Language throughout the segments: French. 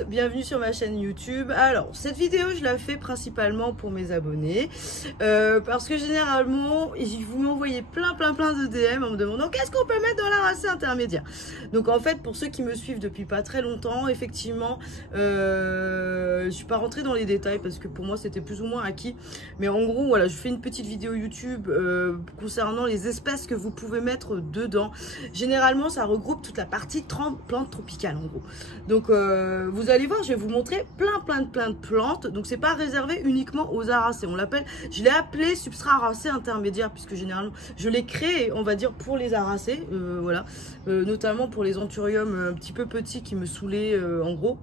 tous, bienvenue sur ma chaîne YouTube. Alors cette vidéo je la fais principalement pour mes abonnés parce que généralement vous m'envoyez plein de DM en me demandant qu'est-ce qu'on peut mettre dans la racée intermédiaire. Donc en fait pour ceux qui me suivent depuis pas très longtemps, effectivement je suis pas rentrée dans les détails parce que pour moi c'était plus ou moins acquis, mais en gros voilà, je fais une petite vidéo YouTube concernant les espèces que vous pouvez mettre dedans. Généralement ça regroupe toute la partie plantes tropicales en gros. Donc vous allez voir, je vais vous montrer plein de plantes. Donc c'est pas réservé uniquement aux aracées. On l'appelle, je l'ai appelé substrat aracé intermédiaire puisque généralement je l'ai créé, on va dire, pour les aracées, voilà, notamment pour les anthuriums un petit peu petits qui me saoulaient en gros.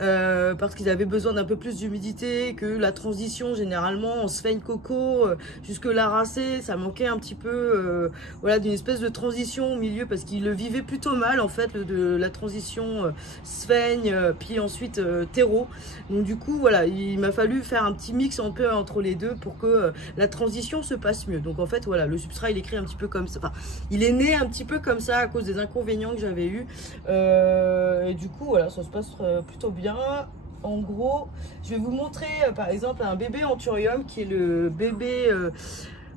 Parce qu'ils avaient besoin d'un peu plus d'humidité, que la transition généralement en sphène coco jusque la racée, ça manquait un petit peu voilà, d'une espèce de transition au milieu parce qu'ils le vivaient plutôt mal en fait, de la transition sphène puis ensuite terreau. Donc du coup voilà, il m'a fallu faire un petit mix un peu entre les deux pour que la transition se passe mieux. Donc en fait voilà, le substrat il est créé un petit peu comme ça, enfin, il est né un petit peu comme ça à cause des inconvénients que j'avais eu et du coup voilà, ça se passe plutôt bien. En gros, je vais vous montrer par exemple un bébé anthurium qui est le bébé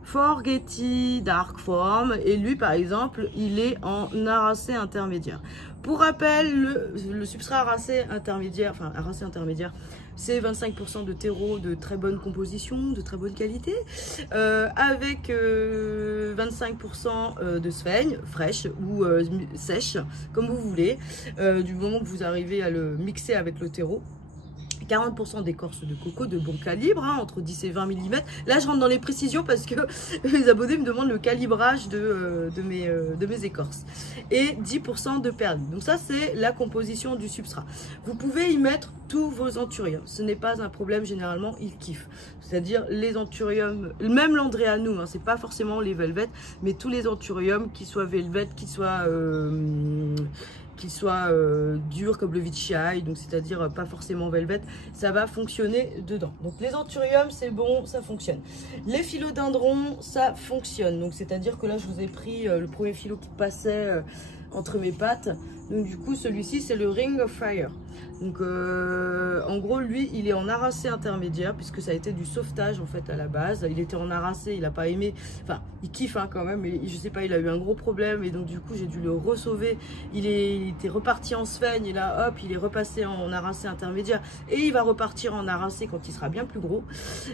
Forgetti Dark Form, et lui par exemple il est en aracée intermédiaire. Pour rappel, le substrat aracé intermédiaire, enfin aracé intermédiaire, c'est 25% de terreau de très bonne composition, de très bonne qualité, avec 25% de sphène fraîche ou sèche, comme vous voulez, du moment que vous arrivez à le mixer avec le terreau. 40% d'écorce de coco de bon calibre, hein, entre 10 et 20 mm. Là, je rentre dans les précisions parce que les abonnés me demandent le calibrage de mes écorces. Et 10% de perles. Donc ça, c'est la composition du substrat. Vous pouvez y mettre tous vos anthuriums. Ce n'est pas un problème, généralement, ils kiffent. C'est-à-dire les anthuriums, même l'andréanum, hein, c'est pas forcément les velvet, mais tous les anthuriums, qu'ils soient velvet, qu'ils soient durs comme le Veitchii, donc c'est-à-dire pas forcément velvet, ça va fonctionner dedans. Donc les anthuriums, c'est bon, ça fonctionne. Les philodendrons, ça fonctionne. Donc c'est-à-dire que là, je vous ai pris le premier philo qui passait entre mes pattes. Donc du coup, celui-ci, c'est le Ring of Fire. Donc en gros, lui, il est en aracé intermédiaire puisque ça a été du sauvetage en fait à la base. Il était en aracé, il n'a pas aimé, enfin il kiffe hein, quand même, mais je sais pas, il a eu un gros problème et donc du coup j'ai dû le re-sauver. Il était reparti en sphène et là hop, il est repassé en aracé intermédiaire et il va repartir en aracé quand il sera bien plus gros.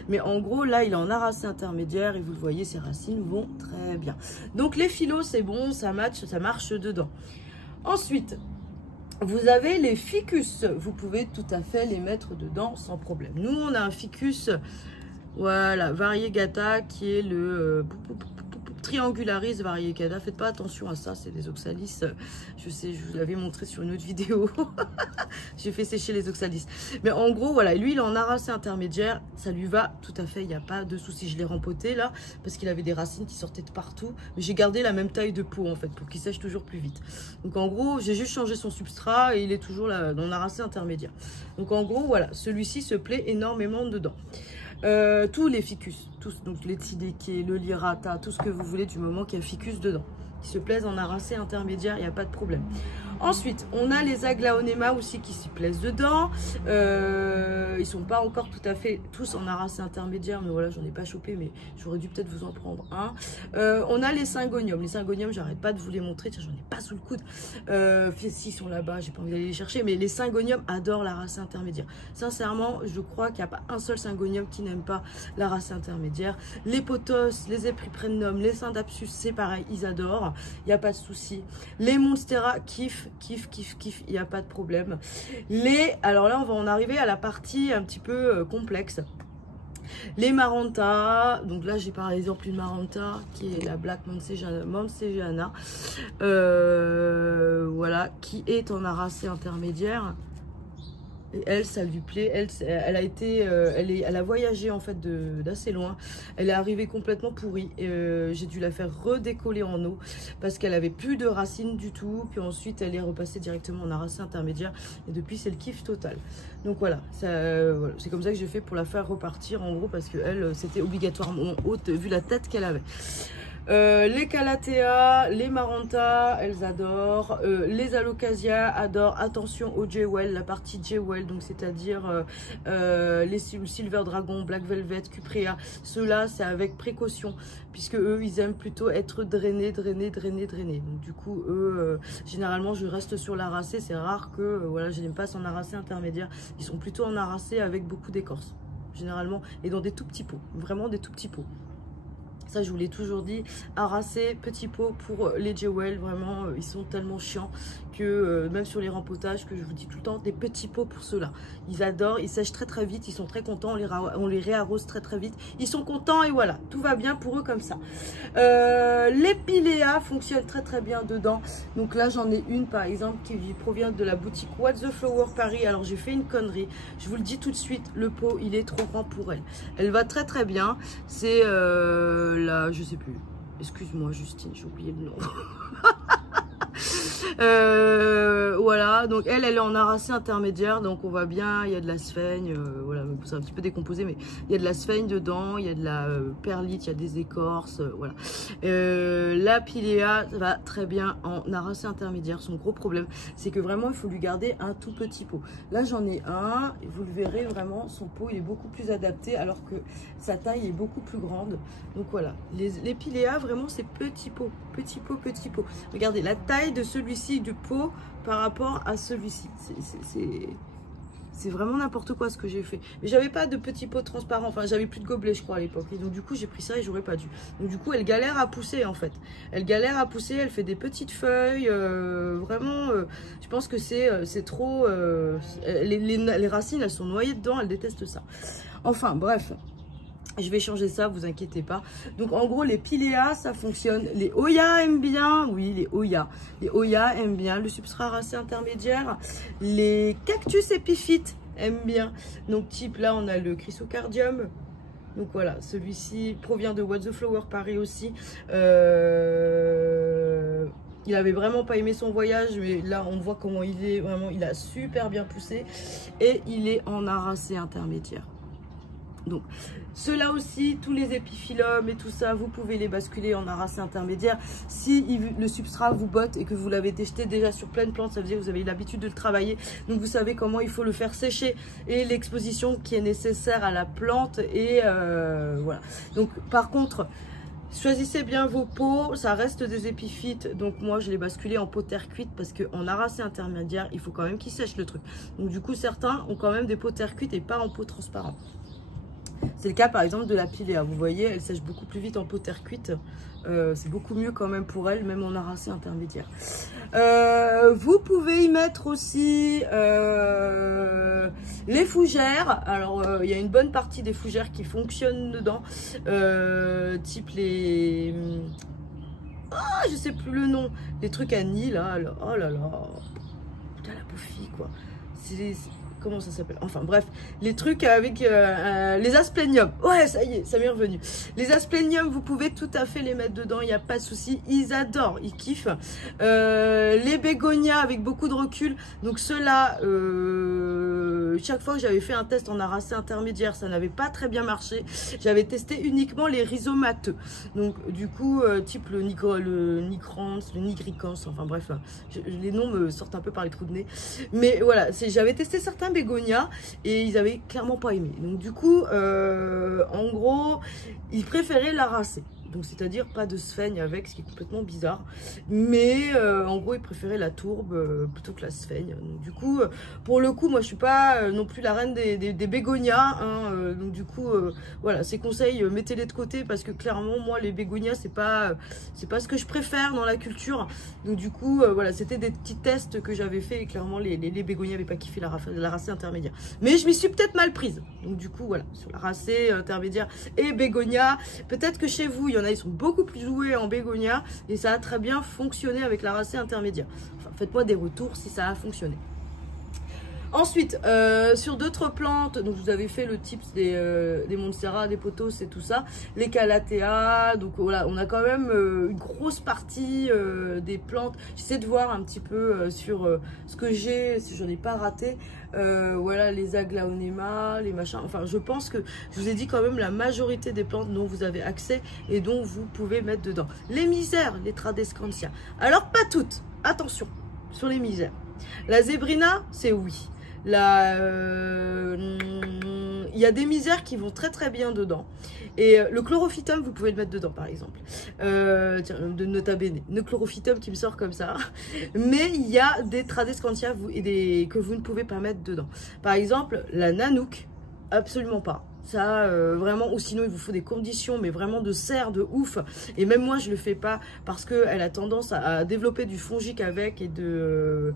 Mais en gros là, il est en aracé intermédiaire et vous le voyez, ses racines vont très bien. Donc les philos, c'est bon, ça match, ça marche dedans. Ensuite, vous avez les ficus, vous pouvez tout à fait les mettre dedans sans problème. Nous, on a un ficus, voilà, variegata, qui est le Triangularis variegata. Faites pas attention à ça, c'est des oxalis. Je sais, je vous l'avais montré sur une autre vidéo. J'ai fait sécher les oxalis. Mais en gros, voilà, lui, il est en aracé intermédiaire. Ça lui va tout à fait, il n'y a pas de souci. Je l'ai rempoté là, parce qu'il avait des racines qui sortaient de partout. Mais j'ai gardé la même taille de peau, en fait, pour qu'il sèche toujours plus vite. Donc en gros, j'ai juste changé son substrat et il est toujours là, dans l'aracé intermédiaire. Donc en gros, voilà, celui-ci se plaît énormément dedans. Tous les ficus, tous, donc les tidékés, le lirata, tout ce que vous voulez du moment qu'il y a ficus dedans, qui se plaisent en aracé intermédiaire, il n'y a pas de problème. Ensuite, on a les aglaonema aussi qui s'y plaisent dedans. Ils sont pas encore tout à fait tous en aracé intermédiaire, mais voilà, j'en ai pas chopé, mais j'aurais dû peut-être vous en prendre un. On a les syngoniums. Les syngoniums, j'arrête pas de vous les montrer. Tiens, j'en ai pas sous le coude. Si, ils sont là-bas, j'ai pas envie d'aller les chercher, mais les syngoniums adorent la racée intermédiaire. Sincèrement, je crois qu'il n'y a pas un seul syngonium qui n'aime pas la racée intermédiaire. Les pothos, les epipremnum, les syndapsus, c'est pareil, ils adorent. Il n'y a pas de souci. Les monstera kiffent. Kiff, il n'y a pas de problème. Alors là, on va en arriver à la partie un petit peu complexe. Les Maranta, donc là j'ai par exemple une Maranta qui est la Black Monsegiana, voilà, qui est en aracé intermédiaire. Et elle, ça lui plaît. Elle a été, elle a voyagé en fait d'assez loin. Elle est arrivée complètement pourrie. J'ai dû la faire redécoller en eau parce qu'elle avait plus de racines du tout. Puis ensuite, elle est repassée directement en aracé intermédiaire. Et depuis, c'est le kiff total. Donc voilà, voilà. C'est comme ça que j'ai fait pour la faire repartir en gros parce que elle, c'était obligatoirement haute vu la tête qu'elle avait. Les Calathea, les Maranta, elles adorent. Les Alocasia adorent. Attention au Jewel, la partie Jewel, donc c'est-à-dire les Silver Dragon, Black Velvet, Cuprea. Ceux-là, c'est avec précaution, puisque eux, ils aiment plutôt être drainés. Donc du coup, eux, généralement, je reste sur l'aracé. C'est rare que, voilà, je les passe en aracé intermédiaire. Ils sont plutôt en aracé avec beaucoup d'écorce, généralement, et dans des tout petits pots, vraiment des tout petits pots. Ça, je vous l'ai toujours dit, aracé, petit pot pour les Jewel, vraiment, ils sont tellement chiants que même sur les rempotages, que je vous dis tout le temps, des petits pots pour ceux-là. Ils adorent, ils sèchent très vite, ils sont très contents, on les réarrose très vite. Ils sont contents et voilà, tout va bien pour eux comme ça. Les Pilea fonctionnent très bien dedans. Donc là, j'en ai une par exemple qui provient de la boutique What the Flower Paris. Alors j'ai fait une connerie, je vous le dis tout de suite, le pot, il est trop grand pour elle. Elle va très bien, c'est... là, je sais plus. Excuse-moi, Justine, j'ai oublié le nom. Voilà, donc elle est en aracé intermédiaire, donc on voit bien, il y a de la sphaigne, voilà, c'est un petit peu décomposé, mais il y a de la sphaigne dedans, il y a de la perlite, il y a des écorces, voilà. La Pilea va très bien en aracé intermédiaire. Son gros problème, c'est que vraiment, il faut lui garder un tout petit pot. Là, j'en ai un, vous le verrez vraiment, son pot, il est beaucoup plus adapté, alors que sa taille est beaucoup plus grande. Donc voilà, les Pilea, vraiment, c'est petit pot. Regardez la taille de celui-ci du pot par rapport à celui-ci. C'est vraiment n'importe quoi ce que j'ai fait. Mais j'avais pas de petit pot transparent. Enfin, j'avais plus de gobelet, je crois, à l'époque. Et donc, du coup, j'ai pris ça et j'aurais pas dû. Donc, du coup, elle galère à pousser, en fait. Elle galère à pousser. Elle fait des petites feuilles. Vraiment, je pense que c'est trop... les racines, elles sont noyées dedans. Elle déteste ça. Enfin, bref. Je vais changer ça, vous inquiétez pas. Donc en gros, les Pilea, ça fonctionne. Les Oya aiment bien. Oui, les Oya. Les Oya aiment bien. Le substrat aracé intermédiaire. Les Cactus épiphytes aiment bien. Donc type là, on a le Chrysocardium. Donc voilà, celui-ci provient de What the Flower Paris aussi. Il avait vraiment pas aimé son voyage, mais là on voit comment il est. Vraiment, il a super bien poussé. Et il est en aracé intermédiaire. Donc, ceux-là aussi, tous les épiphyllums et tout ça, vous pouvez les basculer en aracé intermédiaire. Si le substrat vous botte et que vous l'avez testé déjà sur plein de plantes, ça veut dire que vous avez l'habitude de le travailler. Donc, vous savez comment il faut le faire sécher et l'exposition qui est nécessaire à la plante. Et voilà. Donc, par contre... choisissez bien vos pots, ça reste des épiphytes, donc moi je l'ai basculé en pot terre cuite parce qu'en aracé intermédiaire, il faut quand même qu'il sèche le truc. Donc du coup, certains ont quand même des pots terre cuite et pas en pot transparent. C'est le cas par exemple de la Pilea, vous voyez, elle sèche beaucoup plus vite en pot terre cuite. C'est beaucoup mieux quand même pour elle, même en aracé intermédiaire. Vous pouvez y mettre aussi les fougères. Alors il y a une bonne partie des fougères qui fonctionnent dedans, type les... Ah, je sais plus le nom. Les trucs à nid là. Oh là là. Putain, la bouffie quoi. C'est... Comment ça s'appelle? Enfin bref, les trucs avec les aspleniums. Ouais, ça y est, ça m'est revenu. Les aspleniums, vous pouvez tout à fait les mettre dedans, il n'y a pas de souci. Ils adorent, ils kiffent. Les bégonias avec beaucoup de recul. Donc ceux-là, chaque fois que j'avais fait un test en aracé intermédiaire, ça n'avait pas très bien marché. J'avais testé uniquement les rhizomateux. Donc du coup, type le nigrans, le nigricans, enfin bref, les noms me sortent un peu par les trous de nez. Mais voilà, j'avais testé certains bégonias et ils avaient clairement pas aimé. Donc du coup, en gros, ils préféraient l'aracé. Donc c'est-à-dire pas de sphaigne avec, ce qui est complètement bizarre. Mais en gros, ils préféraient la tourbe plutôt que la sphaigne. Donc du coup, pour le coup, moi je suis pas non plus la reine des bégonias. Hein, donc du coup, voilà, ces conseils, mettez-les de côté parce que clairement, moi les bégonias, c'est pas ce que je préfère dans la culture. Donc du coup, voilà, c'était des petits tests que j'avais fait et clairement les bégonias n'avaient pas kiffé la racée intermédiaire. Mais je m'y suis peut-être mal prise. Donc du coup, voilà, sur la racée intermédiaire et bégonia, peut-être que chez vous, il y en a, ils sont beaucoup plus doués en bégonia et ça a très bien fonctionné avec la racée intermédiaire. Enfin, faites-moi des retours si ça a fonctionné. Ensuite, sur d'autres plantes, donc vous avez fait le tips des Monstera, des pothos et tout ça, les calathea, donc voilà, on a quand même une grosse partie des plantes. J'essaie de voir un petit peu sur ce que j'ai, si j'en ai pas raté. Voilà, les aglaonema, les machins. Enfin, je pense que je vous ai dit quand même la majorité des plantes dont vous avez accès et dont vous pouvez mettre dedans. Les misères, les tradescantia. Alors, pas toutes. Attention, sur les misères. La zébrina, c'est oui. Il y a des misères qui vont très très bien dedans. Et le chlorophytum, vous pouvez le mettre dedans par exemple. Tiens, de nota bene. Le chlorophytum qui me sort comme ça. Mais il y a des tradescantia que vous ne pouvez pas mettre dedans. Par exemple, la nanook, absolument pas. Ça, vraiment, ou sinon il vous faut des conditions, mais vraiment de serre, de ouf. Et même moi, je le fais pas parce qu'elle a tendance à développer du fongique avec et de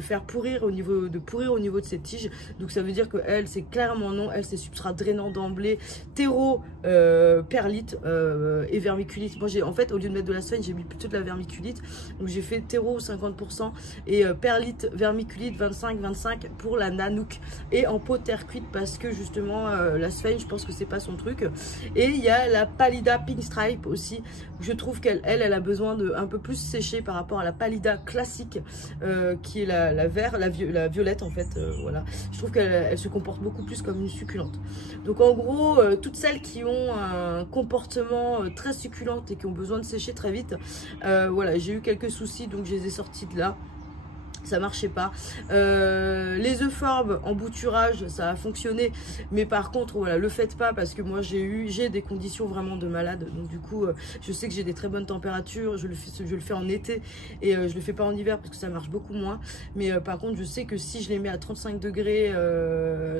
faire pourrir au niveau de ses tiges. Donc ça veut dire que elle, c'est clairement non. Elle, c'est substrat drainant d'emblée, terreau, perlite et vermiculite. Moi, en fait, au lieu de mettre de la sphène, j'ai mis plutôt de la vermiculite. Donc j'ai fait terreau 50% et perlite, vermiculite 25 pour la nanook et en pot terre cuite parce que justement la sphène, je pense que c'est pas son truc. Et il y a la pallida pink stripe aussi. Je trouve qu'elle a besoin de un peu plus sécher par rapport à la pallida classique qui est la violette en fait. Voilà, je trouve qu'elle se comporte beaucoup plus comme une succulente. Donc en gros, toutes celles qui ont un comportement très succulent et qui ont besoin de sécher très vite, voilà, j'ai eu quelques soucis donc je les ai sortis de là. Ça marchait pas. Les euphorbes en bouturage, ça a fonctionné. Mais par contre, voilà, le faites pas parce que moi j'ai des conditions vraiment de malade. Donc du coup, je sais que j'ai des très bonnes températures. Je le fais en été et je le fais pas en hiver parce que ça marche beaucoup moins. Mais par contre, je sais que si je les mets à 35 degrés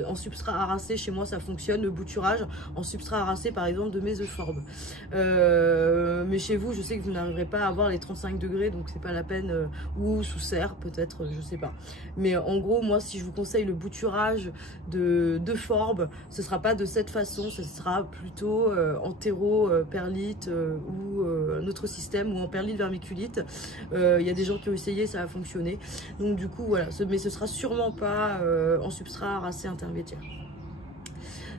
en substrat harassé, chez moi ça fonctionne. Le bouturage en substrat harassé, par exemple, de mes euphorbes. Mais chez vous, je sais que vous n'arriverez pas à avoir les 35 degrés, donc c'est pas la peine. Ou sous serre, peut-être. Je sais pas, mais en gros moi si je vous conseille le bouturage de forbes, ce sera pas de cette façon, ce sera plutôt en terreau perlite ou un autre système, ou en perlite vermiculite. Il y a des gens qui ont essayé, ça a fonctionné, donc du coup voilà, mais ce sera sûrement pas en substrat harassé intermédiaire.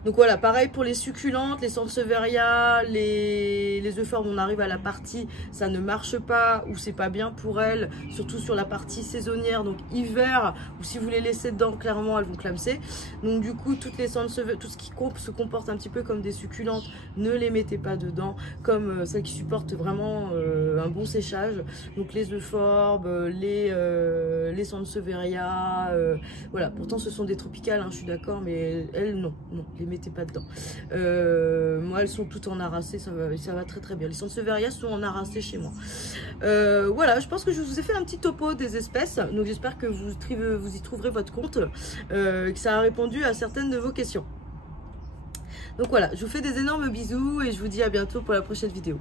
Donc voilà, pareil pour les succulentes, les sansevieria, les euphorbes, on arrive à la partie, ça ne marche pas ou c'est pas bien pour elles, surtout sur la partie saisonnière, donc hiver, ou si vous les laissez dedans, clairement elles vont clamser. Donc du coup, toutes les sansevieria, tout ce qui se comporte un petit peu comme des succulentes, ne les mettez pas dedans, comme celles qui supportent vraiment un bon séchage. Donc les euphorbes, les sansevieria, voilà, pourtant ce sont des tropicales, hein, je suis d'accord, mais elles non, les mettez pas dedans. Moi elles sont toutes en harassé, ça va très très bien. Les sansevieria sont en harassé chez moi. Voilà, je pense que je vous ai fait un petit topo des espèces, donc j'espère que vous y trouverez votre compte, que ça a répondu à certaines de vos questions. Donc voilà, je vous fais des énormes bisous et je vous dis à bientôt pour la prochaine vidéo.